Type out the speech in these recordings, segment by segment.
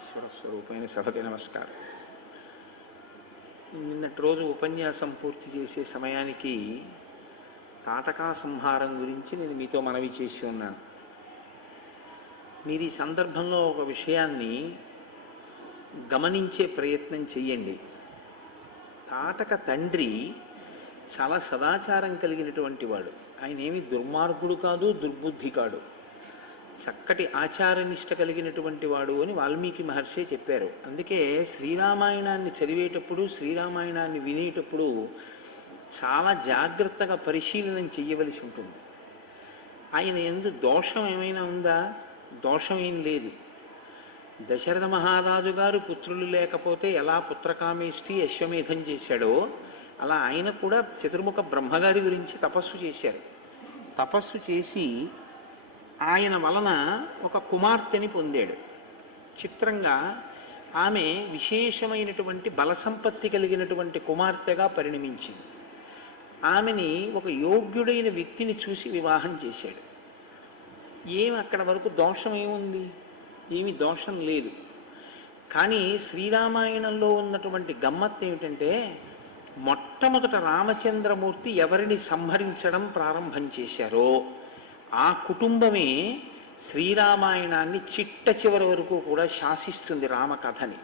ఈశ్వర స్వరూపమైన సభకి నమస్కారం. నిన్నటి రోజు ఉపన్యాసం పూర్తి చేసే సమయానికి తాటకా సంహారం గురించి నేను మీతో మనవి చేసి ఉన్నాను. మీరు ఈ సందర్భంలో ఒక విషయాన్ని గమనించే ప్రయత్నం చెయ్యండి. తాటక తండ్రి చాలా సదాచారం కలిగినటువంటి వాడు. ఆయన ఏమి దుర్మార్గుడు కాదు, దుర్బుద్ధి కాడు, చక్కటి ఆచారనిష్ట కలిగినటువంటి వాడు అని వాల్మీకి మహర్షి చెప్పారు. అందుకే శ్రీరామాయణాన్ని చదివేటప్పుడు, శ్రీరామాయణాన్ని వినేటప్పుడు చాలా జాగ్రత్తగా పరిశీలన చెయ్యవలసి ఉంటుంది. ఆయన యందు దోషం ఏమైనా ఉందా? దోషం ఏం లేదు. దశరథ మహారాజు గారు పుత్రులు లేకపోతే ఎలా పుత్రకామేష్టి అశ్వమేధం చేశాడో అలా ఆయన కూడా చతుర్ముఖ బ్రహ్మగారి గురించి తపస్సు చేశారు. తపస్సు చేసి ఆయన వలన ఒక కుమార్తెని పొందాడు. చిత్రంగా ఆమె విశేషమైనటువంటి బలసంపత్తి కలిగినటువంటి కుమార్తెగా పరిణమించింది. ఆమెని ఒక యోగ్యుడైన వ్యక్తిని చూసి వివాహం చేశాడు. ఏమి అక్కడ వరకు దోషం ఏముంది? ఏమి దోషం లేదు. కానీ శ్రీరామాయణంలో ఉన్నటువంటి గమ్మత్తు ఏమిటంటే, మొట్టమొదట రామచంద్రమూర్తి ఎవరిని సంహరించడం ప్రారంభం చేశారో ఆ కుటుంబమే శ్రీరామాయణాన్ని చిట్ట చివరి వరకు కూడా శాసిస్తుంది. రామకథని,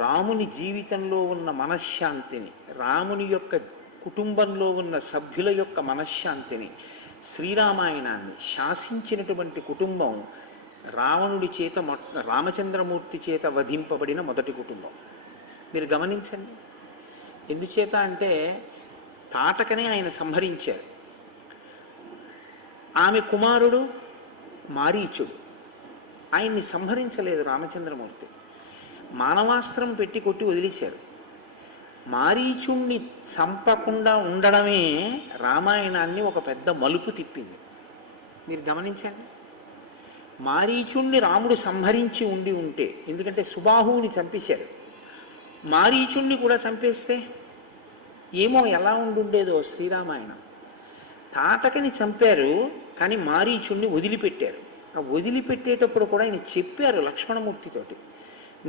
రాముని జీవితంలో ఉన్న మనశ్శాంతిని, రాముని యొక్క కుటుంబంలో ఉన్న సభ్యుల యొక్క మనశ్శాంతిని, శ్రీరామాయణాన్ని శాసించినటువంటి కుటుంబం రావణుడి చేత రామచంద్రమూర్తి చేత వధింపబడిన మొదటి కుటుంబం. మీరు గమనించండి. ఎందుచేత అంటే తాటకనే ఆయన సంహరించారు. ఆమె కుమారుడు మారీచుడు. ఆయన్ని సంహరించలేదు రామచంద్రమూర్తి, మానవాస్త్రం పెట్టి కొట్టి వదిలేశారు. మారీచుణ్ణి చంపకుండా ఉండడమే రామాయణాన్ని ఒక పెద్ద మలుపు తిప్పింది. మీరు గమనించండి. మారీచుణ్ణి రాముడు సంహరించి ఉంటే, ఎందుకంటే సుబాహువుని చంపేశారు, మారీచుణ్ణి కూడా చంపేస్తే ఏమో ఎలా ఉండుండేదో శ్రీరామాయణం. తాటకని చంపారు, కానీ మారీచుణ్ణి వదిలిపెట్టారు. ఆ వదిలిపెట్టేటప్పుడు కూడా ఆయన చెప్పారు లక్ష్మణమూర్తితోటి,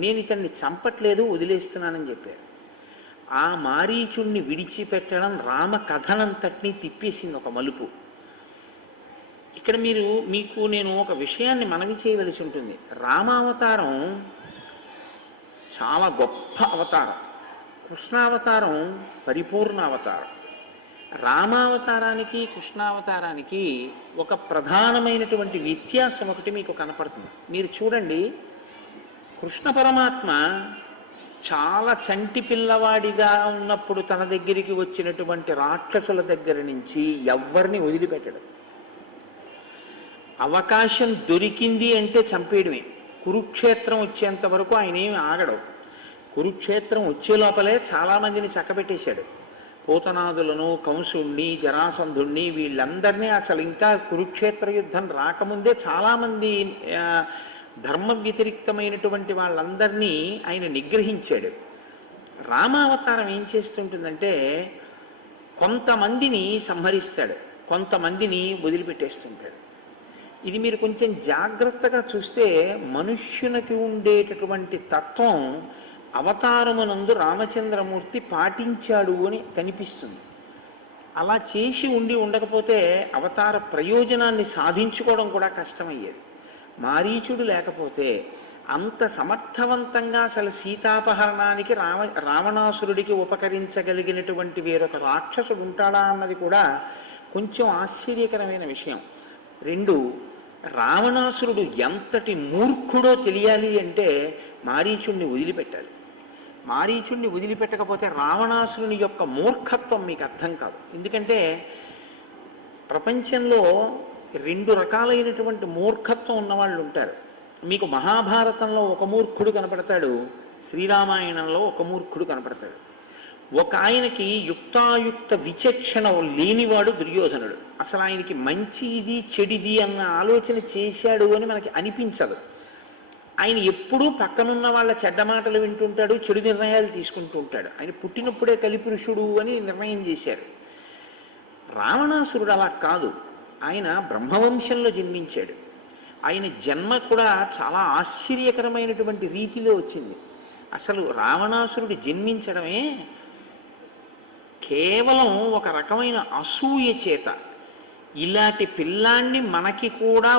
నేను ఇతన్ని చంపట్లేదు, వదిలేస్తున్నానని చెప్పారు. ఆ మారీచుణ్ణి విడిచిపెట్టడం రామ కథనంతటినీ తిప్పేసింది ఒక మలుపు. ఇక్కడ మీకు నేను ఒక విషయాన్ని మనవి చేయవలసి ఉంటుంది. రామావతారం చాలా గొప్ప అవతారం, కృష్ణావతారం పరిపూర్ణ అవతారం. రామావతారానికి కృష్ణావతారానికి ఒక ప్రధానమైనటువంటి వ్యత్యాసం ఒకటి మీకు కనపడుతుంది. మీరు చూడండి, కృష్ణ పరమాత్మ చాలా చంటి పిల్లవాడిగా ఉన్నప్పుడు తన దగ్గరికి వచ్చినటువంటి రాక్షసుల దగ్గర నుంచి ఎవ్వరిని వదిలిపెట్టడు. అవకాశం దొరికింది అంటే చంపేయడమే. కురుక్షేత్రం వచ్చేంత వరకు ఆయన ఏమి ఆగడు. కురుక్షేత్రం వచ్చే లోపలే చాలామందిని చక్కబెట్టేశాడు. పూతనాదులను, కంసుణ్ణి, జరాసంధుణ్ణి, వీళ్ళందరినీ అసలు ఇంకా కురుక్షేత్ర యుద్ధం రాకముందే చాలామంది ధర్మ వ్యతిరిక్తమైనటువంటి వాళ్ళందరినీ ఆయన నిగ్రహించాడు. రామావతారం ఏం చేస్తుంటుందంటే కొంతమందిని సంహరిస్తాడు, కొంతమందిని వదిలిపెట్టేస్తుంటాడు. ఇది మీరు కొంచెం జాగ్రత్తగా చూస్తే మనుష్యునికి ఉండేటటువంటి తత్వం అవతారమునందు రామచంద్రమూర్తి పాటించాడు అని కనిపిస్తుంది. అలా చేసి ఉండకపోతే అవతార ప్రయోజనాన్ని సాధించుకోవడం కూడా కష్టమయ్యేది. మారీచుడు లేకపోతే అంత సమర్థవంతంగా అసలు సీతాపహరణానికి రావణాసురుడికి ఉపకరించగలిగినటువంటి వేరొక రాక్షసుడు ఉంటాడా అన్నది కూడా కొంచెం ఆశ్చర్యకరమైన విషయం. రెండు, రావణాసురుడు ఎంతటి మూర్ఖుడో తెలియాలి అంటే మారీచుడిని వదిలిపెట్టాలి. మారీచుడిని వదిలిపెట్టకపోతే రావణాసురుని యొక్క మూర్ఖత్వం మీకు అర్థం కాదు. ఎందుకంటే ప్రపంచంలో రెండు రకాలైనటువంటి మూర్ఖత్వం ఉన్నవాళ్ళు ఉంటారు. మీకు మహాభారతంలో ఒక మూర్ఖుడు కనపడతాడు, శ్రీరామాయణంలో ఒక మూర్ఖుడు కనపడతాడు. ఒక ఆయనకి యుక్తాయుక్త విచక్షణ లేనివాడు దుర్యోధనుడు. అసలు ఆయనకి మంచి ఇది చెడిది అన్న ఆలోచన చేశాడు అని మనకి అనిపించదు. ఆయన ఎప్పుడూ పక్కనున్న వాళ్ళ చెడ్డ మాటలు వింటుంటాడు, చెడు నిర్ణయాలు తీసుకుంటూ ఉంటాడు. ఆయన పుట్టినప్పుడే కలిపురుషుడు అని నిర్ణయం చేశారు. రావణాసురుడు అలా కాదు. ఆయన బ్రహ్మవంశంలో జన్మించాడు. ఆయన జన్మ కూడా చాలా ఆశ్చర్యకరమైనటువంటి రీతిలో వచ్చింది. అసలు రావణాసురుడు జన్మించడమే కేవలం ఒక రకమైన అసూయ చేత, ఇలాంటి పిల్లాన్ని మనకి కూడా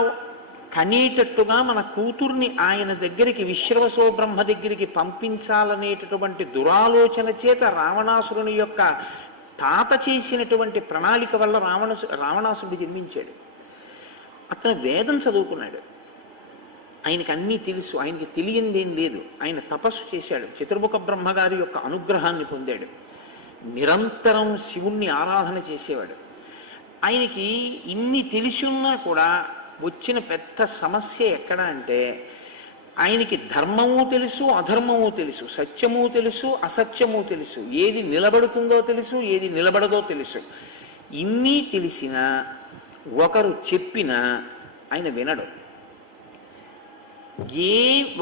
కనేటట్టుగా మన కూతుర్ని ఆయన దగ్గరికి, విశ్రవసో బ్రహ్మ దగ్గరికి పంపించాలనేటటువంటి దురాలోచన చేత రావణాసురుని యొక్క తాత చేసినటువంటి ప్రణాళిక వల్ల రావణాసురుడు జన్మించాడు. అతను వేదం చదువుకున్నాడు, ఆయనకి అన్నీ తెలుసు, ఆయనకి తెలియందేం లేదు. ఆయన తపస్సు చేశాడు, చతుర్ముఖ బ్రహ్మగారి యొక్క అనుగ్రహాన్ని పొందాడు, నిరంతరం శివుణ్ణి ఆరాధన చేసేవాడు. ఆయనకి ఇన్ని తెలిసి ఉన్నా కూడా వచ్చిన పెద్ద సమస్య ఎక్కడ అంటే, ఆయనకి ధర్మము తెలుసు, అధర్మము తెలుసు, సత్యము తెలుసు, అసత్యము తెలుసు, ఏది నిలబడుతుందో తెలుసు, ఏది నిలబడదో తెలుసు. ఇన్నీ తెలిసినా ఒకరు చెప్పినా ఆయన వినడు.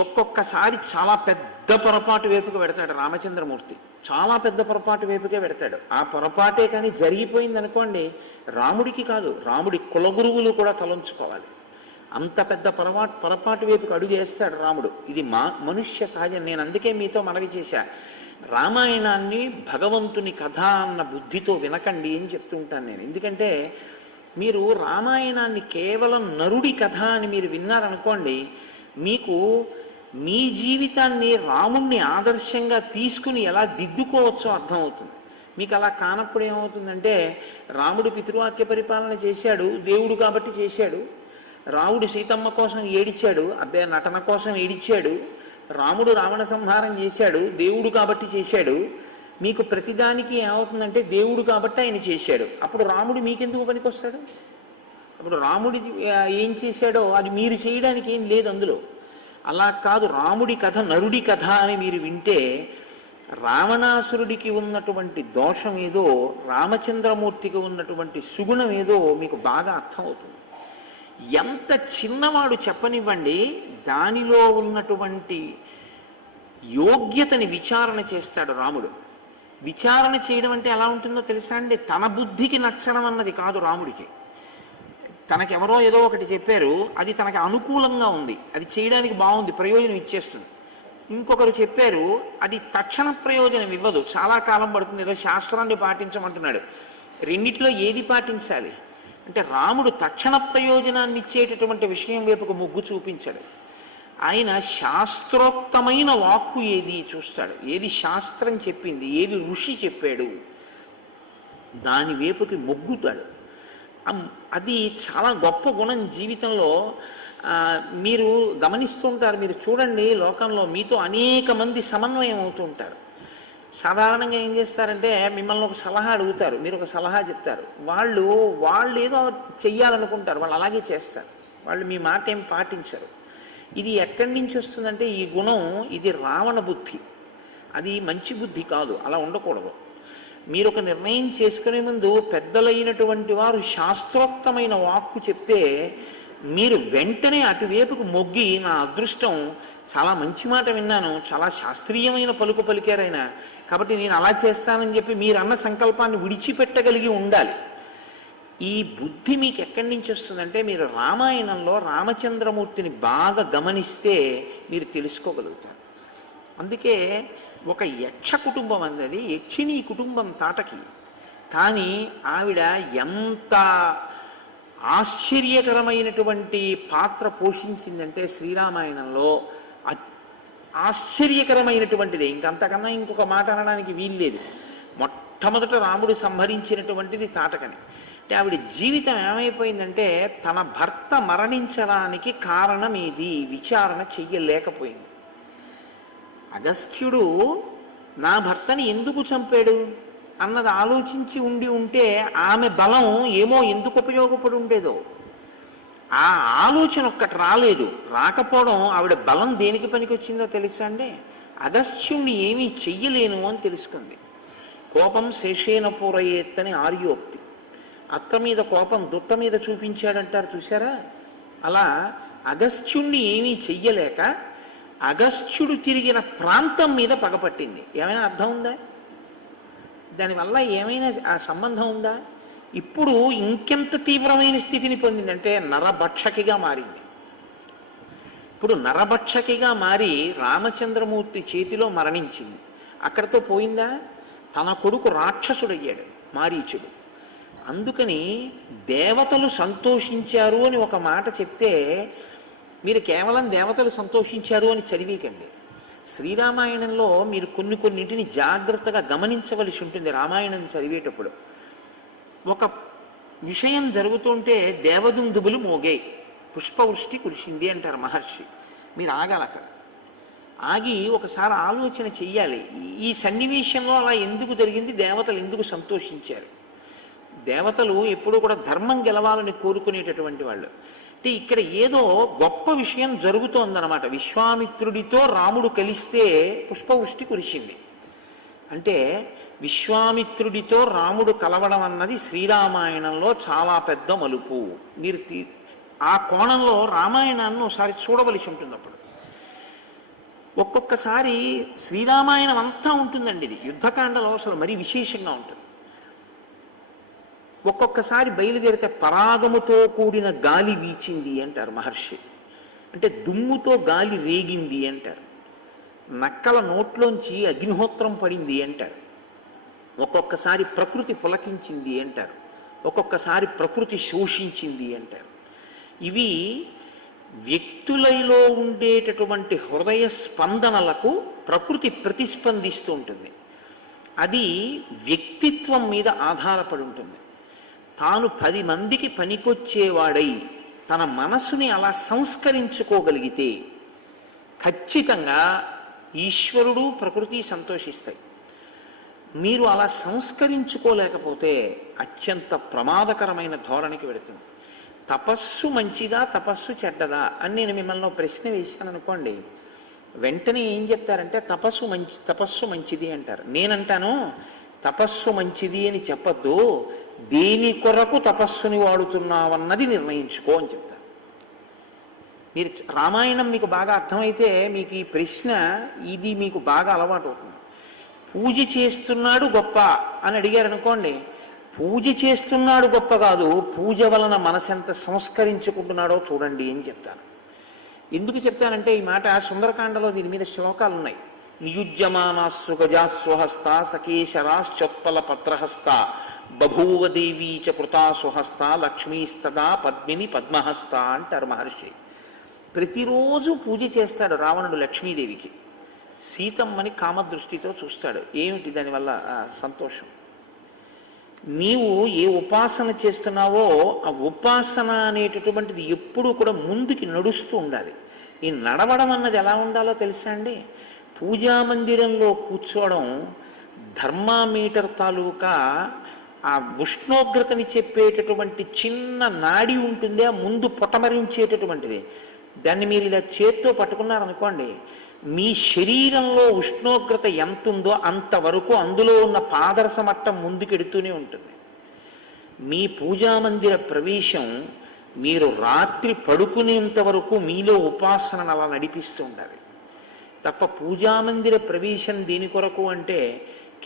ఒక్కొక్కసారి చాలా పెద్ద పొరపాటు వైపుకు పెడతాడు రామచంద్రమూర్తి, చాలా పెద్ద పొరపాటు వైపుకే పెడతాడు. ఆ పొరపాటే కానీ జరిగిపోయింది అనుకోండి, రాముడికి కాదు, రాముడి కులగురువులు కూడా తలంచుకోవాలి. అంత పెద్ద పొరపాటు వైపుకు అడుగు వేస్తాడు రాముడు. ఇది మనుష్య సహజం. నేను అందుకే మీతో మనవి చేశా, రామాయణాన్ని భగవంతుని కథ అన్న బుద్ధితో వినకండి అని చెప్తుంటాను నేను. ఎందుకంటే మీరు రామాయణాన్ని కేవలం నరుడి కథ అని మీరు విన్నారనుకోండి, మీకు మీ జీవితాన్ని రాముణ్ణి ఆదర్శంగా తీసుకుని ఎలా దిద్దుకోవచ్చో అర్థమవుతుంది. మీకు అలా కానప్పుడు ఏమవుతుందంటే, రాముడు పితృవాక్య పరిపాలన చేశాడు, దేవుడు కాబట్టి చేశాడు. రాముడు సీతమ్మ కోసం ఏడిచాడు, అబ్బాయి నటన కోసం ఏడిచాడు. రాముడు రావణ సంహారం చేశాడు, దేవుడు కాబట్టి చేశాడు. మీకు ప్రతిదానికి ఏమవుతుందంటే, దేవుడు కాబట్టి ఆయన చేశాడు. అప్పుడు రాముడు మీకెందుకు పనికొస్తాడు? అప్పుడు రాముడి ఏం చేశాడో అది మీరు చేయడానికి ఏం లేదు అందులో. అలా కాదు, రాముడి కథ నరుడి కథ అని మీరు వింటే రావణాసురుడికి ఉన్నటువంటి దోషం ఏదో, రామచంద్రమూర్తికి ఉన్నటువంటి సుగుణం ఏదో మీకు బాగా అర్థమవుతుంది. ఎంత చిన్నవాడు చెప్పనివ్వండి, దానిలో ఉన్నటువంటి యోగ్యతని విచారణ చేస్తాడు రాముడు. విచారణ చేయడం అంటే ఎలా ఉంటుందో తెలుసా అండి? తన బుద్ధికి నచ్చడం అన్నది కాదు రాముడికి. తనకెవరో ఏదో ఒకటి చెప్పారు, అది తనకి అనుకూలంగా ఉంది, అది చేయడానికి బాగుంది, ప్రయోజనం ఇచ్చేస్తుంది. ఇంకొకరు చెప్పారు, అది తక్షణ ప్రయోజనం ఇవ్వదు, చాలా కాలం పడుతుంది, ఏదో శాస్త్రాన్ని పాటించమంటున్నాడు. రెండిట్లో ఏది పాటించాలి అంటే, రాముడు తక్షణ ప్రయోజనాన్ని ఇచ్చేటటువంటి విషయం వైపుకు మొగ్గు చూపించాడు. ఆయన శాస్త్రోక్తమైన వాక్కు ఏది చూస్తాడు, ఏది శాస్త్రం చెప్పింది, ఏది ఋషి చెప్పాడు, దాని వైపుకి మొగ్గుతాడు. అది చాలా గొప్ప గుణం జీవితంలో. మీరు గమనిస్తుంటారు, మీరు చూడండి, లోకంలో మీతో అనేక మంది సమన్వయం అవుతూ ఉంటారు. సాధారణంగా ఏం చేస్తారంటే, మిమ్మల్ని ఒక సలహా అడుగుతారు, మీరు ఒక సలహా చెప్తారు, వాళ్ళు ఏదో చెయ్యాలనుకుంటారు, వాళ్ళు అలాగే చేస్తారు, వాళ్ళు మీ మాట ఏం పాటించరు. ఇది ఎక్కడి నుంచి వస్తుందంటే, ఈ గుణం ఇది రావణ బుద్ధి, అది మంచి బుద్ధి కాదు, అలా ఉండకూడదు. మీరు ఒక నిర్ణయం చేసుకునే ముందు పెద్దలైనటువంటి వారు శాస్త్రోక్తమైన వాక్కు చెప్తే మీరు వెంటనే అటువైపుకు మొగ్గి, నా అదృష్టం, చాలా మంచి మాట విన్నాను, చాలా శాస్త్రీయమైన పలుకు పలికారైనా, కాబట్టి నేను అలా చేస్తానని చెప్పి మీరు అన్న సంకల్పాన్ని విడిచిపెట్టగలిగి ఉండాలి. ఈ బుద్ధి మీకు ఎక్కడి నుంచి వస్తుందంటే, మీరు రామాయణంలో రామచంద్రమూర్తిని బాగా గమనిస్తే మీరు తెలుసుకోగలుగుతారు. అందుకే ఒక యక్ష కుటుంబం అన్నది యక్షిణీ కుటుంబం తాటకి, కానీ ఆవిడ ఎంత ఆశ్చర్యకరమైనటువంటి పాత్ర పోషించిందంటే శ్రీరామాయణంలో ఆశ్చర్యకరమైనటువంటిదే, ఇంకంతకన్నా ఇంకొక మాట అనడానికి వీల్లేదు. మొట్టమొదట రాముడు సంహరించినటువంటిది తాటకని. అంటే ఆవిడ జీవితం ఏమైపోయిందంటే, తన భర్త మరణించడానికి కారణం ఏది విచారణ చెయ్యలేకపోయింది. అగస్త్యుడు నా భర్తని ఎందుకు చంపాడు అన్నది ఆలోచించి ఉంటే ఆమె బలం ఏమో ఎందుకు ఉపయోగపడి ఉండేదో. ఆ ఆలోచన ఒక్కటి రాలేదు. రాకపోవడం ఆవిడ బలం దేనికి పనికొచ్చిందో తెలుసా అండి? అగస్త్యుణ్ణి ఏమీ చెయ్యలేను అని తెలుసుకుంది. కోపం శేషేన పూరయేత్తని ఆర్యోక్తి. అత్త మీద కోపం దుట్ట మీద చూపించాడంటారు చూసారా? అలా అగస్త్యుణ్ణి ఏమీ చెయ్యలేక అగస్త్యుడు తిరిగిన ప్రాంతం మీద పగపట్టింది. ఏమైనా అర్థం ఉందా? దానివల్ల ఏమైనా ఆ సంబంధం ఉందా? ఇప్పుడు ఇంకెంత తీవ్రమైన స్థితిని పొందిందంటే నరభక్షకిగా మారింది. ఇప్పుడు నరభక్షకిగా మారి రామచంద్రమూర్తి చేతిలో మరణించింది. అక్కడితో పోయిందా? తన కొడుకు రాక్షసుడయ్యాడు, మారీచుడు. అందుకని దేవతలు సంతోషించారు అని ఒక మాట చెప్తే మీరు కేవలం దేవతలు సంతోషించారు అని చదివేకండి. శ్రీరామాయణంలో మీరు కొన్నింటిని జాగ్రత్తగా గమనించవలసి ఉంటుంది. రామాయణం చదివేటప్పుడు ఒక విషయం జరుగుతుంటే దేవదుందుబులు మోగాయి, పుష్పవృష్టి కురిసింది అంటారు మహర్షి. మీరు ఆగాలి అక్కడ, ఆగి ఒకసారి ఆలోచన చెయ్యాలి. ఈ సన్నివేశంలో అలా ఎందుకు జరిగింది, దేవతలు ఎందుకు సంతోషించారు? దేవతలు ఎప్పుడూ కూడా ధర్మం గెలవాలని కోరుకునేటటువంటి వాళ్ళు. అంటే ఇక్కడ ఏదో గొప్ప విషయం జరుగుతోందన్నమాట. విశ్వామిత్రుడితో రాముడు కలిస్తే పుష్పవృష్టి కురిసింది అంటే విశ్వామిత్రుడితో రాముడు కలవడం అన్నది శ్రీరామాయణంలో చాలా పెద్ద మలుపు. మీరు ఆ కోణంలో రామాయణాన్ని ఒకసారి చూడవలసి ఉంటుంది. అప్పుడు ఒక్కొక్కసారి శ్రీరామాయణం అంతా ఉంటుందండి. ఇది యుద్ధకాండలో అసలు మరీ విశేషంగా ఉంటుంది. ఒక్కొక్కసారి బయలుదేరితే పరాగముతో కూడిన గాలి వీచింది అంటారు మహర్షి. అంటే దుమ్ముతో గాలి రేగింది అంటారు. నక్కల నోట్లోంచి అగ్నిహోత్రం పడింది అంటారు. ఒక్కొక్కసారి ప్రకృతి పులకించింది అంటారు. ఒక్కొక్కసారి ప్రకృతి శోషించింది అంటారు. ఇవి వ్యక్తులలో ఉండేటటువంటి హృదయ స్పందనలకు ప్రకృతి ప్రతిస్పందిస్తూ ఉంటుంది. అది వ్యక్తిత్వం మీద ఆధారపడి ఉంటుంది. తాను 10 మందికి పనికొచ్చేవాడై తన మనసుని అలా సంస్కరించుకోగలిగితే ఖచ్చితంగా ఈశ్వరుడు ప్రకృతి సంతోషిస్తాయి. మీరు అలా సంస్కరించుకోలేకపోతే అత్యంత ప్రమాదకరమైన ధోరణికి వెళుతుంది. తపస్సు మంచిదా, తపస్సు చెడ్డదా అని నేను మిమ్మల్ని ప్రశ్న వేశాను అనుకోండి, వెంటనే ఏం చెప్తారంటే తపస్సు మంచిది అంటారు. నేనంటాను తపస్సు మంచిది అని చెప్పద్దు, దేని కొరకు తపస్సుని వాడుతున్నావన్నది నిర్ణయించుకో అని చెప్తాను. మీరు రామాయణం మీకు బాగా అర్థమైతే మీకు ఈ ప్రశ్న ఇది మీకు బాగా అలవాటు అవుతుంది. పూజ చేస్తున్నాడు గొప్ప అని అడిగారు అనుకోండి, పూజ చేస్తున్నాడు గొప్ప కాదు, పూజ వలన మనసెంత సంస్కరించుకుంటున్నాడో చూడండి అని చెప్తాను. ఎందుకు చెప్తానంటే ఈ మాట సుందరకాండలో దీని మీద శ్లోకాలు ఉన్నాయి. నియుజ్యమానాస్సు గజాస్వహస్త సకేశరాశ్చొత్పల పత్రహస్త బభూవ దేవీ చ కృతాసుహస్త లక్ష్మీస్తదా పద్మిని పద్మహస్త అంటారు మహర్షి. ప్రతిరోజు పూజ చేస్తాడు రావణుడు లక్ష్మీదేవికి. సీతమ్మని కామదృష్టితో చూస్తాడు. ఏమిటి దానివల్ల సంతోషం? నీవు ఏ ఉపాసన చేస్తున్నావో ఆ ఉపాసన అనేటటువంటిది ఎప్పుడూ కూడా ముందుకి నడుస్తూ ఉండాలి. ఈ నడవడం అన్నది ఎలా ఉండాలో తెలుసా అండి? పూజామందిరంలో కూర్చోవడం థర్మామీటర్ తాలూకా ఆ ఉష్ణోగ్రతని చెప్పేటటువంటి చిన్న నాడి ఉంటుంది, ఆ ముందు పొటమరించేటటువంటిది. దాన్ని మీరు ఇలా చేత్తో పట్టుకున్నారనుకోండి, మీ శరీరంలో ఉష్ణోగ్రత ఎంత ఉందో అంతవరకు అందులో ఉన్న పాదరస మట్టం ముందుకెడుతూనే ఉంటుంది. మీ పూజామందిర ప్రవేశం మీరు రాత్రి పడుకునేంత వరకు మీలో ఉపాసనను అలా నడిపిస్తూ ఉండాలి తప్ప పూజామందిర ప్రవేశం దేని కొరకు అంటే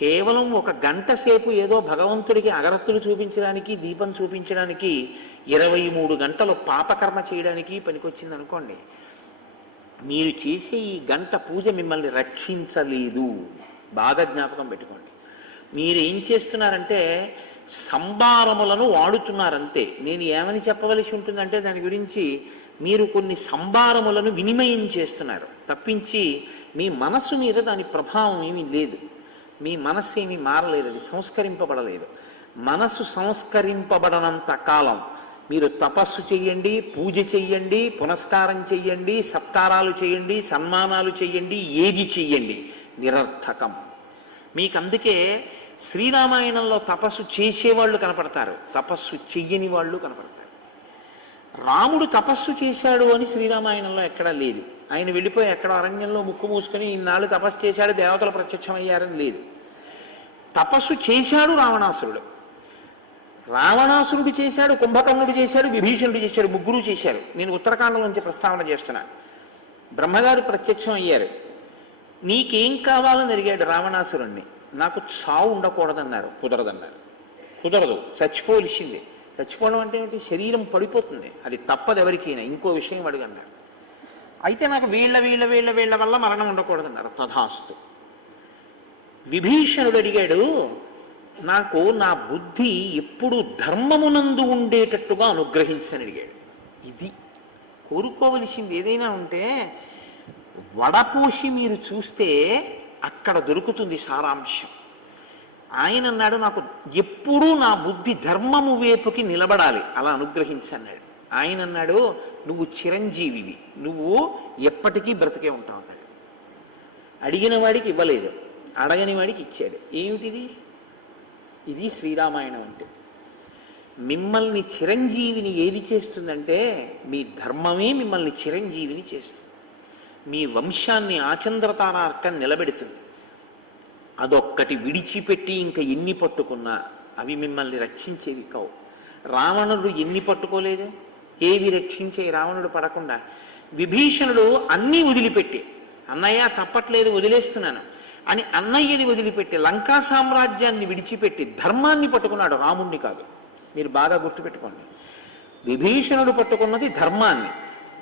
కేవలం 1 గంట సేపు ఏదో భగవంతుడికి అగరత్తులు చూపించడానికి, దీపం చూపించడానికి 23 గంటలు పాపకర్మ చేయడానికి పనికొచ్చింది అనుకోండి. మీరు చేసే ఈ గంట పూజ మిమ్మల్ని రక్షించలేదు. బాగా జ్ఞాపకం పెట్టుకోండి. మీరు ఏం చేస్తున్నారంటే సంభారములను వాడుతున్నారంతే. నేను ఏమని చెప్పవలసి ఉంటుందంటే దాని గురించి మీరు కొన్ని సంభారములను వినిమయం చేస్తున్నారు తప్పించి మీ మనస్సు మీద దాని ప్రభావం ఏమీ లేదు. మీ మనస్సు ఏమీ మారలేదు, అది సంస్కరింపబడలేదు. మనస్సు సంస్కరింపబడనంత కాలం మీరు తపస్సు చెయ్యండి, పూజ చెయ్యండి, పునస్కారం చెయ్యండి, సత్కారాలు చేయండి, సన్మానాలు చెయ్యండి, ఏది చెయ్యండి, నిరర్థకం. మీకు అందుకే శ్రీరామాయణంలో తపస్సు చేసేవాళ్ళు కనపడతారు, తపస్సు చెయ్యని వాళ్ళు కనపడతారు. రాముడు తపస్సు చేశాడు అని శ్రీరామాయణంలో ఎక్కడా లేదు. ఆయన వెళ్ళిపోయి ఎక్కడో అరణ్యంలో ముక్కు మూసుకొని ఇన్నాళ్ళు తపస్సు చేశాడు, దేవతలు ప్రత్యక్షమయ్యారని లేదు. తపస్సు చేశాడు రావణాసురుడు. రావణాసురుడు చేశాడు, కుంభకర్ణుడు చేశాడు, విభీషణుడు చేశాడు, ముగ్గురు చేశారు. నేను ఉత్తరాఖండం నుంచి ప్రస్తావన చేస్తున్నాను. బ్రహ్మగారు ప్రత్యక్షం అయ్యారు. నీకేం కావాలని అడిగాడు రావణాసురుణ్ణి. నాకు చావు ఉండకూడదన్నారు. కుదరదన్నారు. కుదరదు, చచ్చిపోవలసిందే. చచ్చిపోవడం అంటే ఏంటి? శరీరం పడిపోతుంది, అది తప్పదు ఎవరికైనా. ఇంకో విషయం అడుగన్నారు. అయితే నాకు వీళ్ళ వీళ్ళ వీళ్ళ వీళ్ళ వల్ల మరణం ఉండకూడదన్నారు. తథాస్తు. విభీషణుడు అడిగాడు, నాకు నా బుద్ధి ఎప్పుడు ధర్మమునందు ఉండేటట్టుగా అనుగ్రహించని అడిగాడు. ఇది కోరుకోవలసింది. ఏదైనా ఉంటే వడపోసి మీరు చూస్తే అక్కడ దొరుకుతుంది సారాంశం. ఆయన అన్నాడు, నాకు ఎప్పుడూ నా బుద్ధి ధర్మము వైపుకి నిలబడాలి, అలా అనుగ్రహించన్నాడు. ఆయన అన్నాడు, నువ్వు చిరంజీవివి, నువ్వు ఎప్పటికీ బ్రతికే ఉంటావు అన్నాడు. అడిగిన వాడికి ఇవ్వలేదు, అడగని వాడికి ఇచ్చాడు. ఏమిటిది? ఇది శ్రీరామాయణం అంటే. మిమ్మల్ని చిరంజీవిని ఏది చేస్తుందంటే మీ ధర్మమే మిమ్మల్ని చిరంజీవిని చేస్తుంది. మీ వంశాన్ని ఆచంద్రతారార్కం నిలబెడుతుంది. అదొక్కటి విడిచిపెట్టి ఇంకా ఎన్ని పట్టుకున్నా అవి మిమ్మల్ని రక్షించేవి కావు. రావణుడు ఎన్ని పట్టుకోలేదు, ఏవి రక్షించే రావణుడు పడకుండా. విభీషణుడు అన్నీ వదిలిపెట్టి, అన్నయ్య తప్పట్లేదు వదిలేస్తున్నాను అని అన్నయ్యని వదిలిపెట్టి లంకా సామ్రాజ్యాన్ని విడిచిపెట్టి ధర్మాన్ని పట్టుకున్నాడు, రాముణ్ణి కాదు. మీరు బాగా గుర్తుపెట్టుకోండి. విభీషణుడు పట్టుకున్నది ధర్మాన్ని.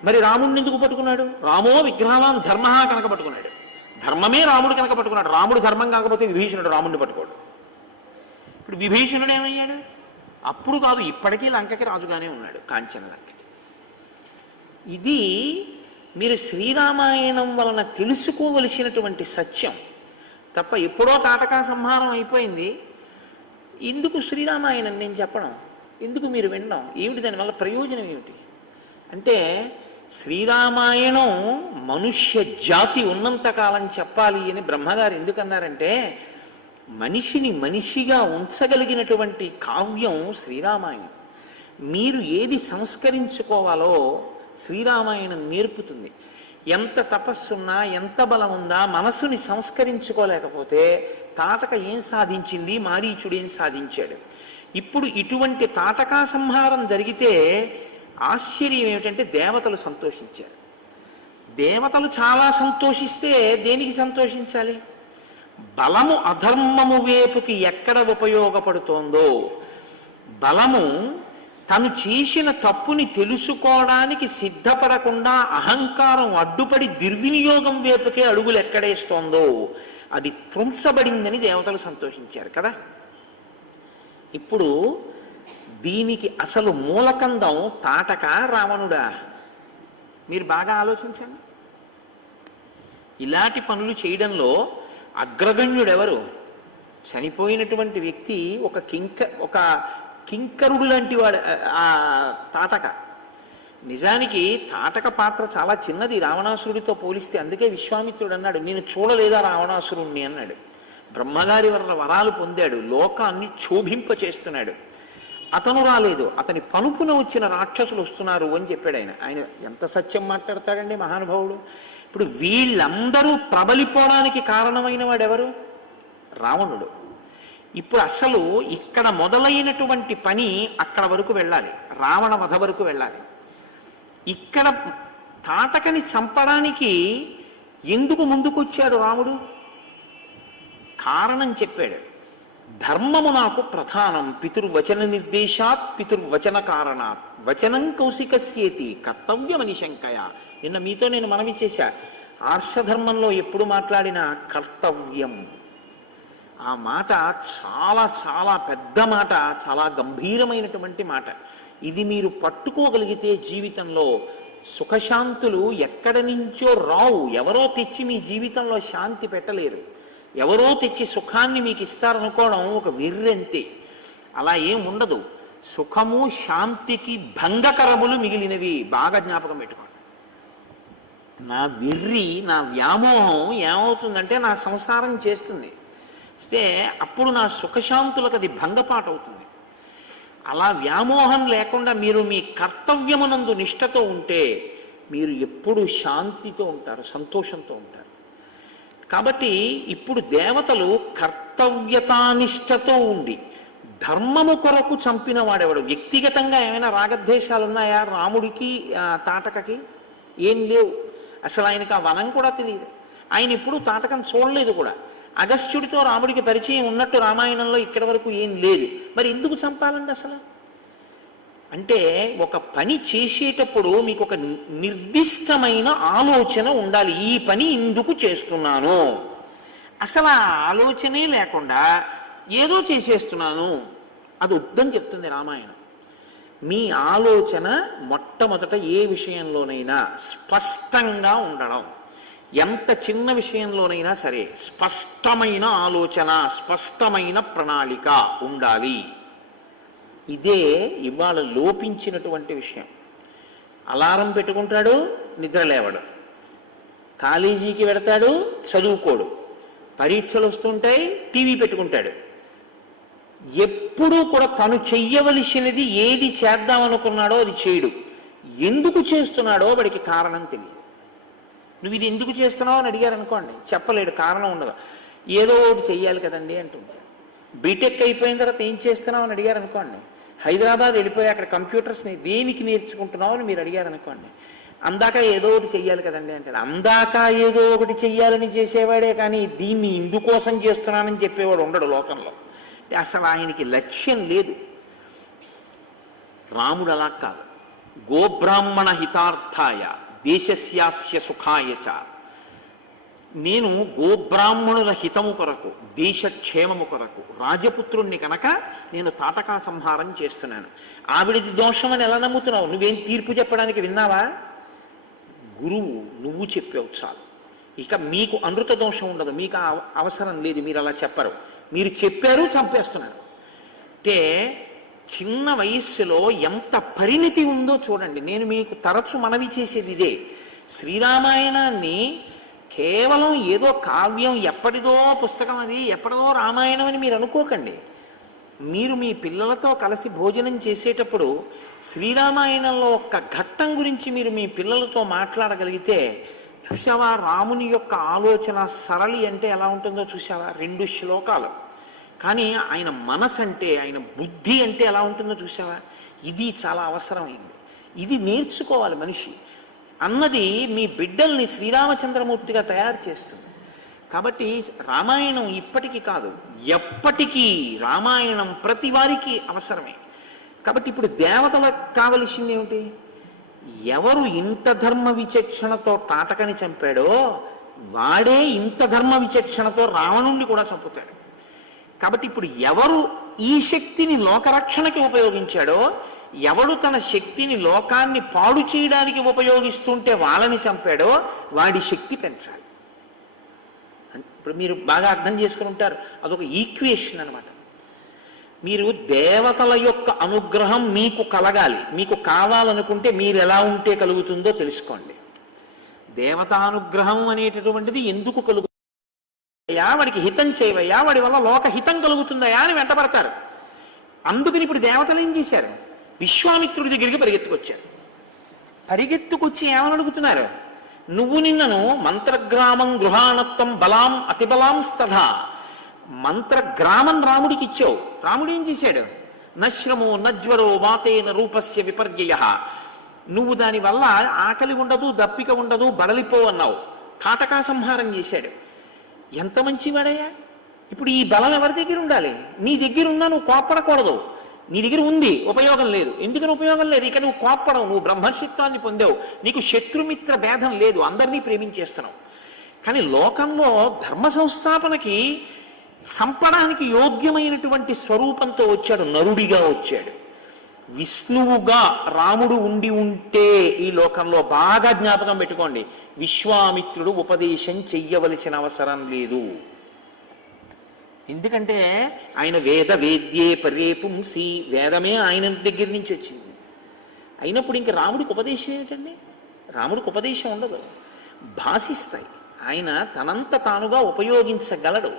మరి రాముడిని ఎందుకు పట్టుకున్నాడు? రామో విగ్రహవాన్ ధర్మ కనుక పట్టుకున్నాడు. ధర్మమే రాముడు కనుక పట్టుకున్నాడు. రాముడు ధర్మం కాకపోతే విభీషణుడు రాముడిని పట్టుకోడు. ఇప్పుడు విభీషణుడు ఏమయ్యాడు? అప్పుడు కాదు, ఇప్పటికీ లంకకి రాజుగానే ఉన్నాడు, కాంచన లంకకి. ఇది మీరు శ్రీరామాయణం వలన తెలుసుకోవలసినటువంటి సత్యం తప్ప. ఎప్పుడో తాటకా సంహారం అయిపోయింది, ఎందుకు శ్రీరామాయణం నేను చెప్పడం, ఎందుకు మీరు వినడం, ఏమిటి దానివల్ల ప్రయోజనం ఏమిటి అంటే, శ్రీరామాయణం మనుష్య జాతి ఉన్నంతకాలం చెప్పాలి అని బ్రహ్మగారు ఎందుకన్నారంటే, మనిషిని మనిషిగా ఉంచగలిగినటువంటి కావ్యం శ్రీరామాయణం. మీరు ఏది సంస్కరించుకోవాలో శ్రీరామాయణం నేర్పుతుంది. ఎంత తపస్సున్నా, ఎంత బలం ఉందా, మనసుని సంస్కరించుకోలేకపోతే తాటక ఏం సాధించింది, మారీచుడు ఏం సాధించాడు. ఇప్పుడు ఇటువంటి తాటకా సంహారం జరిగితే ఆశ్చర్యం ఏమిటంటే దేవతలు సంతోషించారు. దేవతలు చాలా సంతోషిస్తే దేనికి సంతోషించాలి? బలము అధర్మము వైపుకి ఎక్కడ ఉపయోగపడుతోందో, బలము తను చేసిన తప్పుని తెలుసుకోవడానికి సిద్ధపడకుండా అహంకారం అడ్డుపడి దుర్వినియోగం వైపుకే అడుగులు ఎక్కడేస్తోందో అది త్రుంచబడిందని దేవతలు సంతోషించారు కదా. ఇప్పుడు దీనికి అసలు మూలకందం తాటక రావణుడా? మీరు బాగా ఆలోచించండి. ఇలాంటి పనులు చేయడంలో అగ్రగణ్యుడెవరు? చనిపోయినటువంటి వ్యక్తి ఒక కింకరుడు లాంటి వాడు ఆ తాటక. నిజానికి తాటక పాత్ర చాలా చిన్నది రావణాసురుడితో పోలిస్తే. అందుకే విశ్వామిత్రుడు అన్నాడు, నేను చూడలేదా రావణాసురుణ్ణి అన్నాడు. బ్రహ్మగారి వల్ల వరాలు పొందాడు, లోకాన్ని క్షోభింప చేస్తున్నాడు. అతను రాలేదు, అతని పనుపున వచ్చిన రాక్షసులు వస్తున్నారు అని చెప్పాడు ఆయన. ఆయన ఎంత సత్యం మాట్లాడతాడండి మహానుభావుడు. ఇప్పుడు వీళ్ళందరూ ప్రబలిపోవడానికి కారణమైన వాడెవరు? రావణుడు. ఇప్పుడు అసలు ఇక్కడ మొదలైనటువంటి పని అక్కడ వరకు వెళ్ళాలి, రావణ వధ వరకు వెళ్ళాలి. ఇక్కడ తాటకని చంపడానికి ఎందుకు ముందుకొచ్చాడు రాముడు? కారణం చెప్పాడు. ధర్మము నాకు ప్రధానం, పితుర్వచన నిర్దేశాత్ పితుర్వచన కారణాత్ వచనం కౌశికస్యేతి కర్తవ్యమని శంకయ. నిన్న మీతో నేను మనవి చేశా, ఆర్షధర్మంలో ఎప్పుడు మాట్లాడినా కర్తవ్యం, ఆ మాట చాలా చాలా పెద్ద మాట, చాలా గంభీరమైనటువంటి మాట. ఇది మీరు పట్టుకోగలిగితే జీవితంలో సుఖశాంతులు ఎక్కడి నుంచో రావు. ఎవరో తెచ్చి మీ జీవితంలో శాంతి పెట్టలేరు, ఎవరో తెచ్చి సుఖాన్ని మీకు ఇస్తారనుకోవడం ఒక వెర్రంతే. అలా ఏం ఉండదు. సుఖము శాంతికి భంగకరములు మిగిలినవి. బాగా జ్ఞాపకం పెట్టుకోండి. నా వెర్రి, నా వ్యామోహం ఏమవుతుందంటే నా సంసారం చేస్తుంది, అప్పుడు నా సుఖశాంతులకు అది భంగపాటు అవుతుంది. అలా వ్యామోహం లేకుండా మీరు మీ కర్తవ్యమునందు నిష్ఠతో ఉంటే మీరు ఎప్పుడు శాంతితో ఉంటారు, సంతోషంతో ఉంటారు. కాబట్టి ఇప్పుడు దేవతలు కర్తవ్యతానిష్టతో ఉండి ధర్మము కొరకు చంపిన వాడెవడు? వ్యక్తిగతంగా ఏమైనా రాగద్వేషాలు ఉన్నాయా రాముడికి తాటకకి? ఏం లేవు. అసలు ఆయనకి ఆ వనం కూడా తెలియదు. ఆయన ఇప్పుడు తాటకం చూడలేదు కూడా. అగస్త్యుడితో రాముడికి పరిచయం ఉన్నట్టు రామాయణంలో ఇక్కడి వరకు ఏం లేదు. మరి ఎందుకు చంపాలండి అసలు? అంటే ఒక పని చేసేటప్పుడు మీకు ఒక నిర్దిష్టమైన ఆలోచన ఉండాలి. ఈ పని ఇందుకు చేస్తున్నాను, అసలు ఆ ఆలోచనే లేకుండా ఏదో చేసేస్తున్నాను, అది వద్దని చెప్తుంది రామాయణం. మీ ఆలోచన మొట్టమొదట ఏ విషయంలోనైనా స్పష్టంగా ఉండడం. ఎంత చిన్న విషయంలోనైనా సరే స్పష్టమైన ఆలోచన, స్పష్టమైన ప్రణాళిక ఉండాలి. ఇదే ఇవాళ లోపించినటువంటి విషయం. అలారం పెట్టుకుంటాడు, నిద్ర లేవడు, కాలేజీకి వెడతాడు, చదువుకోడు, పరీక్షలు వస్తుంటాయి, టీవీ పెట్టుకుంటాడు. ఎప్పుడూ కూడా తను చెయ్యవలసినది ఏది చేద్దామనుకున్నాడో అది చేయడు. ఎందుకు చేస్తున్నాడో వాడికి కారణం తెలియదు. నువ్వు ఇది ఎందుకు చేస్తున్నావు అని అడిగారు అనుకోండి, చెప్పలేడు, కారణం ఉండదు. ఏదో ఒకటి చెయ్యాలి కదండి అంటుంటాడు. బీటెక్ అయిపోయిన తర్వాత ఏం చేస్తున్నావు అని అడిగారు అనుకోండి, హైదరాబాద్ వెళ్ళిపోయి అక్కడ కంప్యూటర్స్ని దేనికి నేర్చుకుంటున్నావు అని మీరు అడిగారు అనుకోండి, అందాక ఏదో ఒకటి చెయ్యాలి కదండి అంటాడు. అందాక ఏదో ఒకటి చెయ్యాలని చేసేవాడే కానీ దీన్ని ఇందుకోసం చేస్తున్నానని చెప్పేవాడు ఉండడు లోకంలో. అసలు ఆయనకి లక్ష్యం లేదు. రాముడు అలా కాదు. గోబ్రాహ్మణ హితార్థాయ దేశస్యాస్య సుఖాయచ. నేను గోబ్రాహ్మణుల హితము కొరకు, దేశక్షేమము కొరకు, రాజపుత్రుణ్ణి కనుక నేను తాటకా సంహారం చేస్తున్నాను. ఆవిడిది దోషం అని ఎలా నమ్ముతున్నావు? నువ్వేం తీర్పు చెప్పడానికి విన్నావా? గురువు నువ్వు చెప్పావు చాలు. ఇక మీకు అనృత దోషం ఉండదు, మీకు అవసరం లేదు, మీరు అలా చెప్పరు. మీరు చెప్పారు, చంపేస్తున్నారు. అంటే చిన్న వయస్సులో ఎంత పరిణితి ఉందో చూడండి. నేను మీకు తరచు మనవి చేసేది ఇదే. శ్రీరామాయణాన్ని కేవలం ఏదో కావ్యం, ఎప్పటిదో పుస్తకం, అది ఎప్పటిదో రామాయణం అని మీరు అనుకోకండి. మీరు మీ పిల్లలతో కలిసి భోజనం చేసేటప్పుడు శ్రీరామాయణంలో ఒక్క ఘట్టం గురించి మీరు మీ పిల్లలతో మాట్లాడగలిగితే, చూసావా రాముని యొక్క ఆలోచన సరళి అంటే ఎలా ఉంటుందో చూసావా? 2 శ్లోకాలు, కానీ ఆయన మనసు అంటే, ఆయన బుద్ధి అంటే ఎలా ఉంటుందో చూసావా? ఇది చాలా అవసరమైంది. ఇది నేర్చుకోవాలి మనిషి అన్నది మీ బిడ్డల్ని శ్రీరామచంద్రమూర్తిగా తయారు చేస్తుంది. కాబట్టి రామాయణం ఇప్పటికీ కాదు, ఎప్పటికీ రామాయణం ప్రతి వారికి అవసరమే. కాబట్టి ఇప్పుడు దేవతలకు కావలసింది ఏమిటి? ఎవరు ఇంత ధర్మ విచక్షణతో తాటకని చంపాడో వాడే ఇంత ధర్మ విచక్షణతో రావణుణ్ణి కూడా చంపుతాడు. కాబట్టి ఇప్పుడు ఎవరు ఈ శక్తిని లోకరక్షణకి ఉపయోగించాడో, ఎవడు తన శక్తిని లోకాన్ని పాడు చేయడానికి ఉపయోగిస్తుంటే వాళ్ళని చంపాడో వాడి శక్తి పెంచాలి. ఇప్పుడు మీరు బాగా అర్థం చేసుకుని ఉంటారు, అదొక ఈక్వేషన్ అనమాట. మీరు దేవతల యొక్క అనుగ్రహం మీకు కలగాలి, మీకు కావాలనుకుంటే మీరు ఎలా ఉంటే కలుగుతుందో తెలుసుకోండి. దేవతానుగ్రహం అనేటటువంటిది ఎందుకు కలుగుతుందయా? వాడికి హితం చేయవయ్యా, వాడి వల్ల లోక హితం కలుగుతుందయా అని వెంటబడతారు. అందుకని ఇప్పుడు దేవతలు ఏం చేశారు? విశ్వామిత్రుడి దగ్గరికి పరిగెత్తుకొచ్చారు. పరిగెత్తుకొచ్చి ఏమని అడుగుతున్నారు? నువ్వు నిన్నను మంత్రగ్రామం గృహాణత్వం బలాం అతిబలాం స్తథా, మంత్రగ్రామం రాముడికి ఇచ్చావు. రాముడు ఏం చేశాడు? నశ్రమో నజ్వరో వాతేన రూపస్య విపర్యయ. నువ్వు దానివల్ల ఆకలి ఉండదు, దప్పిక ఉండదు, బడలిపో అన్నావు. తాటకా సంహారం చేశాడు. ఎంత మంచివాడయ్యా! ఇప్పుడు ఈ బలం ఎవరి దగ్గర ఉండాలి? నీ దగ్గర ఉన్నా నువ్వు కోప్పడకూడదు. నీ దగ్గర ఉంది, ఉపయోగం లేదు. ఎందుకని ఉపయోగం లేదు? ఇక నువ్వు కోప్పడవు, నువ్వు బ్రహ్మర్షిత్వాన్ని పొందావు, నీకు శత్రుమిత్ర భేదం లేదు, అందరినీ ప్రేమించేస్తున్నావు. కానీ లోకంలో ధర్మ సంస్థాపనకి చంపడానికి యోగ్యమైనటువంటి స్వరూపంతో వచ్చాడు, నరుడిగా వచ్చాడు. విష్ణువుగా రాముడు ఉండి ఉంటే ఈ లోకంలో బాగా జ్ఞాపకం పెట్టుకోండి, విశ్వామిత్రుడు ఉపదేశం చెయ్యవలసిన అవసరం లేదు. ఎందుకంటే ఆయన వేద వేద్యే పరే పుంసి, వేదమే ఆయన దగ్గర నుంచి వచ్చింది. అయినప్పుడు ఇంక రాముడికి ఉపదేశం ఏమిటండి? రాముడికి ఉపదేశం ఉండదు, భాషిస్తాయి. ఆయన తనంత తానుగా ఉపయోగించగలడు.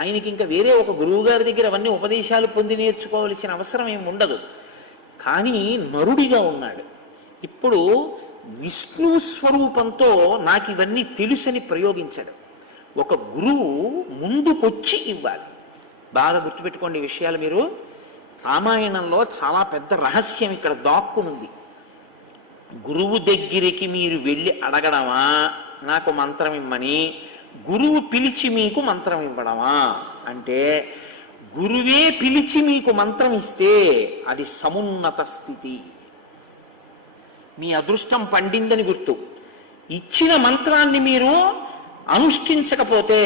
ఆయనకి ఇంకా వేరే ఒక గురువుగారి దగ్గర అవన్నీ ఉపదేశాలు పొంది నేర్చుకోవలసిన అవసరం ఏమి ఉండదు. కానీ నరుడిగా ఉన్నాడు. ఇప్పుడు విష్ణు స్వరూపంతో నాకు ఇవన్నీ తెలుసని ప్రయోగించాడు. ఒక గురువు ముందుకొచ్చి ఇవ్వాలి. బాగా గుర్తుపెట్టుకోండి ఈ విషయాలు. మీరు రామాయణంలో చాలా పెద్ద రహస్యం ఇక్కడ దాక్కునుంది. గురువు దగ్గరికి మీరు వెళ్ళి అడగడమా నాకు మంత్రం ఇమ్మని, గురువు పిలిచి మీకు మంత్రం ఇవ్వడమా అంటే గురువే పిలిచి మీకు మంత్రం ఇస్తే అది సమున్నత స్థితి. మీ అదృష్టం పండిందని గుర్తు. ఇచ్చిన మంత్రాన్ని మీరు అనుష్ఠించకపోతే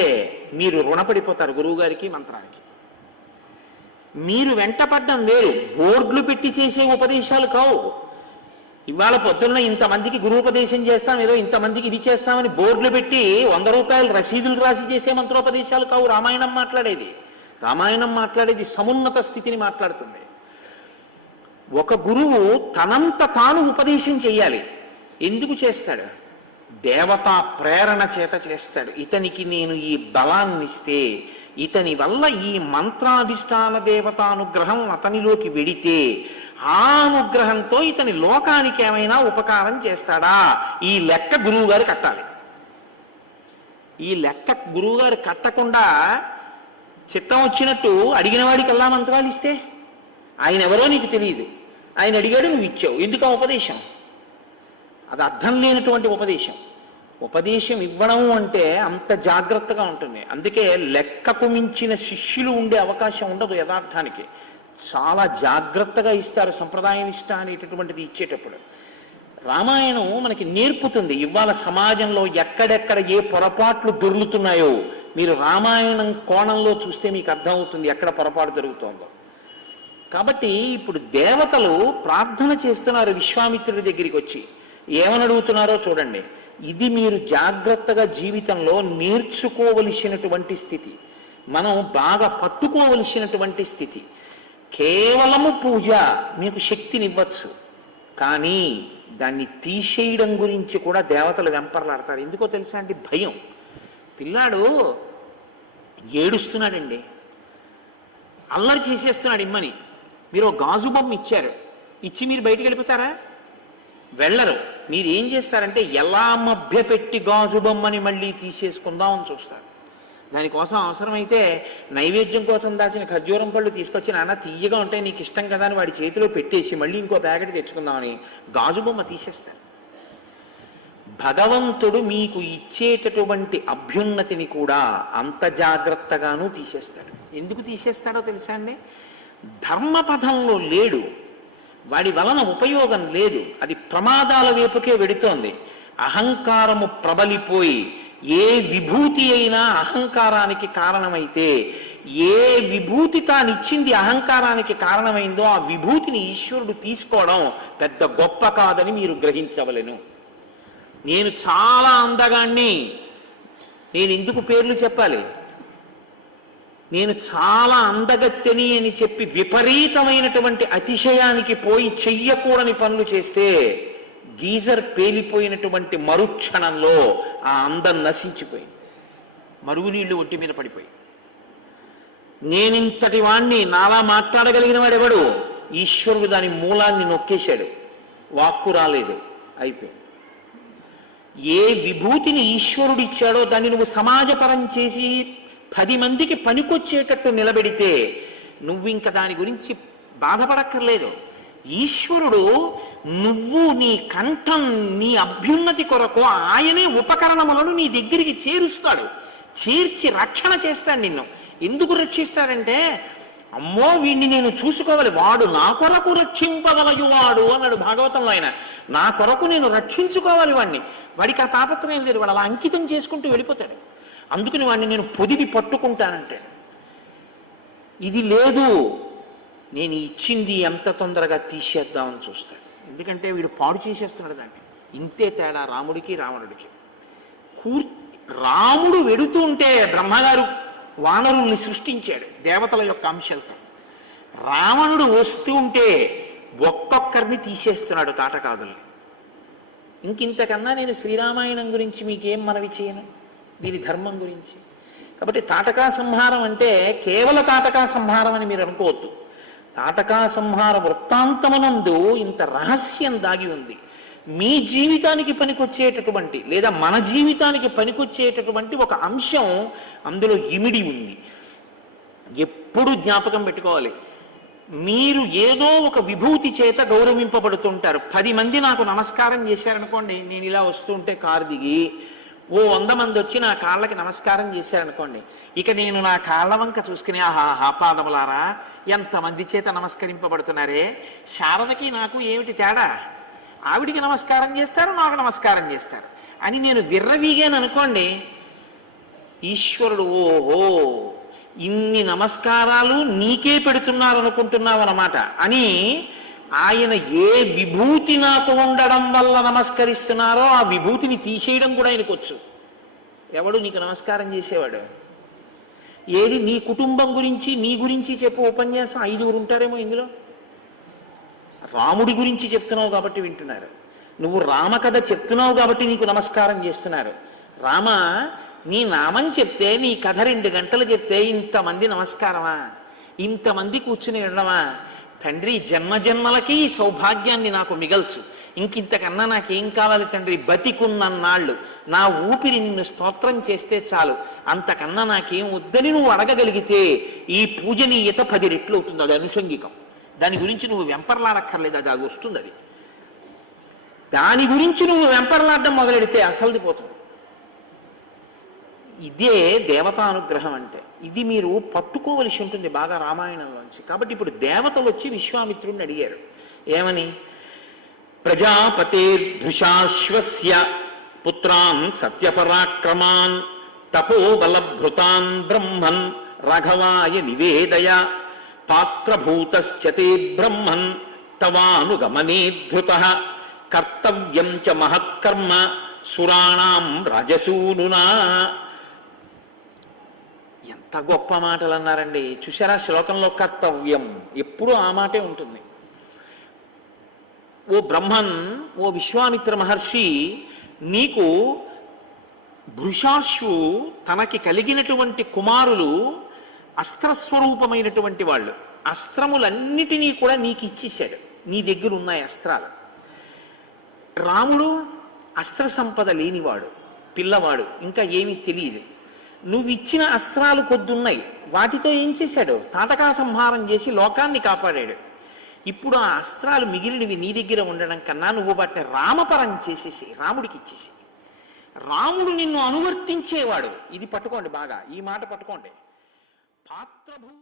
మీరు రుణపడిపోతారు గురువుగారికి, మంత్రానికి. మీరు వెంటపడ్డం వేరు, బోర్డులు పెట్టి చేసే ఉపదేశాలు కావు. ఇవాళ పొద్దున్న ఇంతమందికి గురువుపదేశం చేస్తాం, ఏదో ఇంతమందికి ఇది చేస్తామని బోర్డులు పెట్టి 100 రూపాయలు రసీదులు రాసి చేసే మంత్రోపదేశాలు కావు రామాయణం మాట్లాడేది. రామాయణం మాట్లాడేది సమున్నత స్థితిని మాట్లాడుతుంది. ఒక గురువు తనంత తాను ఉపదేశం చెయ్యాలి. ఎందుకు చేస్తాడు? దేవతా ప్రేరణ చేత చేస్తాడు. ఇతనికి నేను ఈ బలాన్ని ఇస్తే, ఇతని వల్ల ఈ మంత్రాధిష్టాన దేవతానుగ్రహం అతనిలోకి వెడితే ఆ అనుగ్రహంతో ఇతని లోకానికి ఏమైనా ఉపకారం చేస్తాడా? ఈ లెక్క గురువుగారు కట్టాలి. ఈ లెక్క గురువుగారు కట్టకుండా చిత్తం వచ్చినట్టు అడిగిన వాడికి ఎలా మంత్రాలు ఇస్తే, ఆయన ఎవరో నీకు తెలియదు, ఆయన అడిగాడు నువ్వు ఇచ్చావు, ఎందుకు ఆ ఉపదేశం? అది అర్థం లేనటువంటి ఉపదేశం. ఉపదేశం ఇవ్వడం అంటే అంత జాగ్రత్తగా ఉంటుంది. అందుకే లెక్కకు మించిన శిష్యులు ఉండే అవకాశం ఉండదు. యథార్థానికి చాలా జాగ్రత్తగా ఇస్తారు సంప్రదాయ నిష్ట అనేటటువంటిది ఇచ్చేటప్పుడు. రామాయణం మనకి నేర్పుతుంది. ఇవాళ సమాజంలో ఎక్కడెక్కడ ఏ పొరపాట్లు దొర్లుతున్నాయో మీరు రామాయణం కోణంలో చూస్తే మీకు అర్థమవుతుంది ఎక్కడ పొరపాటు జరుగుతోందో. కాబట్టి ఇప్పుడు దేవతలు ప్రార్థన చేస్తున్నారు విశ్వామిత్రుడి దగ్గరికి వచ్చి. ఏమని అడుగుతున్నారో చూడండి. ఇది మీరు జాగ్రత్తగా జీవితంలో నేర్చుకోవలసినటువంటి స్థితి, మనం బాగా పట్టుకోవలసినటువంటి స్థితి. కేవలము పూజ మీకు శక్తినివ్వచ్చు, కానీ దాన్ని తీసేయడం గురించి కూడా దేవతలు వెంపర్లాడతారు. ఎందుకో తెలుసా అండి? భయం. పిల్లాడు ఏడుస్తున్నాడండి, అల్లరి చేసేస్తున్నాడు ఇమ్మని. మీరు గాజు బొమ్మ ఇచ్చారు, ఇచ్చి మీరు బయటికి వెళ్ళిపోతారా? వెళ్ళరు. మీరు ఏం చేస్తారంటే ఎలా మభ్యపెట్టి గాజు బొమ్మని మళ్ళీ తీసేసుకుందామని చూస్తారు. దానికోసం అవసరమైతే నైవేద్యం కోసం దాచిన ఖర్జూరం పళ్ళు తీసుకొచ్చి నాన్న తీయగా ఉంటాయి నీకు ఇష్టం కదా అని వాడి చేతిలో పెట్టేసి మళ్ళీ ఇంకో ప్యాకెట్ తెచ్చుకుందామని గాజు బొమ్మ తీసేస్తారు. భగవంతుడు మీకు ఇచ్చేటటువంటి అభ్యున్నతిని కూడా అంత జాగ్రత్తగానూ తీసేస్తాడు. ఎందుకు తీసేస్తాడో తెలుసా అండి? ధర్మపథంలో లేడు, వాడి వలన ఉపయోగం లేదు, అది ప్రమాదాల వైపుకే వెడుతోంది. అహంకారము ప్రబలిపోయి ఏ విభూతి అయినా అహంకారానికి కారణమైతే, ఏ విభూతి తానిచ్చింది అహంకారానికి కారణమైందో ఆ విభూతిని ఈశ్వరుడు తీసుకోవడం పెద్ద గొప్ప కాదని మీరు గ్రహించవలెను. నేను చాలా అందగాన్ని, నేను ఎందుకు పేర్లు చెప్పాలి? నేను చాలా అందగత్తెని అని చెప్పి విపరీతమైనటువంటి అతిశయానికి పోయి చెయ్యకూడని పనులు చేస్తే గీజర్ పేలిపోయినటువంటి మరుక్షణంలో ఆ అందం నశించిపోయింది, మరుగునీళ్లు ఒంటి మీద పడిపోయి. నేనింతటి వాణ్ణి, నాలా మాట్లాడగలిగిన వాడెవడు? ఈశ్వరుడు దాని మూలాన్ని నొక్కేశాడు, వాక్కు రాలేదు, అయిపోయింది. ఏ విభూతిని ఈశ్వరుడు ఇచ్చాడో దాన్ని నువ్వు సమాజపరం చేసి 10 మందికి పనికొచ్చేటట్టు నిలబెడితే నువ్వు ఇంకా దాని గురించి బాధపడక్కర్లేదు. ఈశ్వరుడు నువ్వు నీ కంఠం, నీ అభ్యున్నతి కొరకు ఆయనే ఉపకరణములను నీ దగ్గరికి చేరుస్తాడు, చేర్చి రక్షణ చేస్తాడు నిన్ను. ఎందుకు రక్షిస్తాడంటే, అమ్మో వీడిని నేను చూసుకోవాలి, వాడు నా కొరకు రక్షింపగలయువాడు అన్నాడు భాగవతంలో. ఆయన నా కొరకు నేను రక్షించుకోవాలి వాడిని. వాడికి ఆ తాపత్రయం లేదు, వాడు అలా అంకితం చేసుకుంటూ వెళ్ళిపోతాడు. అందుకని వాడిని నేను పొదివి పట్టుకుంటానంటాడు. ఇది లేదు, నేను ఇచ్చింది ఎంత తొందరగా తీసేద్దామని చూస్తాడు. ఎందుకంటే వీడు పాడు చేసేస్తున్నాడు దాన్ని. ఇంతే తేడా రాముడికి రావణుడికి. రాముడు వెడుతూ ఉంటే బ్రహ్మగారు వానరుల్ని సృష్టించాడు దేవతల యొక్క అంశాలతో. రావణుడు వస్తూ ఉంటే ఒక్కొక్కరిని తీసేస్తున్నాడు తాటకాదుల్ని. ఇంకింతకన్నా నేను శ్రీరామాయణం గురించి మీకేం మనవి చేయను, దీని ధర్మం గురించి. కాబట్టి తాటకా సంహారం అంటే కేవల తాటకా సంహారం అని మీరు అనుకోవద్దు. తాటకా సంహార వృత్తాంతమునందు ఇంత రహస్యం దాగి ఉంది. మీ జీవితానికి పనికొచ్చేటటువంటి, లేదా మన జీవితానికి పనికొచ్చేటటువంటి ఒక అంశం అందులో ఇమిడి ఉంది. ఎప్పుడు జ్ఞాపకం పెట్టుకోవాలి. మీరు ఏదో ఒక విభూతి చేత గౌరవింపబడుతుంటారు. 10 మంది నాకు నమస్కారం చేశారనుకోండి, నేను ఇలా వస్తుంటే కారు దిగి ఓ 100 మంది వచ్చి నా కాళ్ళకి నమస్కారం చేశారనుకోండి, ఇక నేను నా కాళ్ళ వంక చూసుకుని ఆహా పాదములారా ఎంతమంది చేత నమస్కరింపబడుతున్నారే, శారదకి నాకు ఏమిటి తేడా, ఆవిడికి నమస్కారం చేస్తారు నాకు నమస్కారం చేస్తారు అని నేను విర్రవీగాను అనుకోండి, ఈశ్వరుడు ఓహో ఇన్ని నమస్కారాలు నీకే పెడుతున్నారు అనుకుంటున్నావన్నమాట అని ఆయన ఏ విభూతి నాకు ఉండడం వల్ల నమస్కరిస్తున్నారో ఆ విభూతిని తీసేయడం కూడా ఆయనకు వచ్చు. ఎవడు నీకు నమస్కారం చేసేవాడు? ఏది నీ కుటుంబం గురించి నీ గురించి చెప్పు ఉపన్యాసం 5 ఉంటారేమో ఇందులో. రాముడి గురించి చెప్తున్నావు కాబట్టి వింటున్నారు, నువ్వు రామకథ చెప్తున్నావు కాబట్టి నీకు నమస్కారం చేస్తున్నారు. రామ నీ నామం చెప్తే నీ కథ 2 గంటలు చెప్తే ఇంతమంది నమస్కారమా, ఇంతమంది కూర్చుని వినడమా? తండ్రి జన్మజన్మలకి ఈ సౌభాగ్యాన్ని నాకు మిగల్చు, ఇంకింతకన్నా నాకేం కావాలి తండ్రి, బతికున్నన్నాళ్ళు నా ఊపిరి నిన్ను స్తోత్రం చేస్తే చాలు, అంతకన్నా నాకేం వద్దని నువ్వు అడగగలిగితే ఈ పూజనీయత 10 రెట్లు అవుతుంది. అది అనుషంగికం, దాని గురించి నువ్వు వెంపర్లాడక్కర్లేదు, అది వస్తుంది. అది దాని గురించి నువ్వు వెంపర్లాడడం మొదలెడితే అసలుది పోతుంది. ఇదే దేవతానుగ్రహం అంటే. ఇది మీరు పట్టుకోవలసి ఉంటుంది బాగా రామాయణంలోంచి. కాబట్టి ఇప్పుడు దేవతలు వచ్చి విశ్వామిత్రుడిని అడిగారు ఏమని, ప్రజాపతేర్భృశాశ్వస్య పుత్రాన్ సత్యపరాక్రమాన్ తపోబలభృతాన్ బ్రహ్మన్ రాఘవాయ నివేదయ పాత్రభూతశ్చతే బ్రహ్మన్ తవానుగమనే ధృతః కర్తవ్యం చ మహత్కర్మ సురాణాం రాజసూనునా. ఎంత గొప్ప మాటలు అన్నారండి. చూసారా శ్లోకంలో కర్తవ్యం ఎప్పుడూ ఆ మాటే ఉంటుంది. ఓ బ్రహ్మన్, ఓ విశ్వామిత్ర మహర్షి, నీకు భృశాశ్వు తనకి కలిగినటువంటి కుమారులు అస్త్రస్వరూపమైనటువంటి వాళ్ళు, అస్త్రములన్నిటినీ కూడా నీకు ఇచ్చేశాడు, నీ దగ్గర ఉన్నాయి అస్త్రాలు. రాముడు అస్త్ర సంపద లేనివాడు, పిల్లవాడు, ఇంకా ఏమీ తెలియదు. నువ్వు ఇచ్చిన అస్త్రాలు కొద్దున్నాయి, వాటితో ఏం చేశాడు, తాటకా సంహారం చేసి లోకాన్ని కాపాడాడు. ఇప్పుడు ఆ అస్త్రాలు మిగిలినవి నీ దగ్గర ఉండడం కన్నా నువ్వు వాటిని రామపరం చేసేసి రాముడికి ఇచ్చేసి, రాముడు నిన్ను అనువర్తించేవాడు. ఇది పట్టుకోండి బాగా, ఈ మాట పట్టుకోండి. పాత్రభూ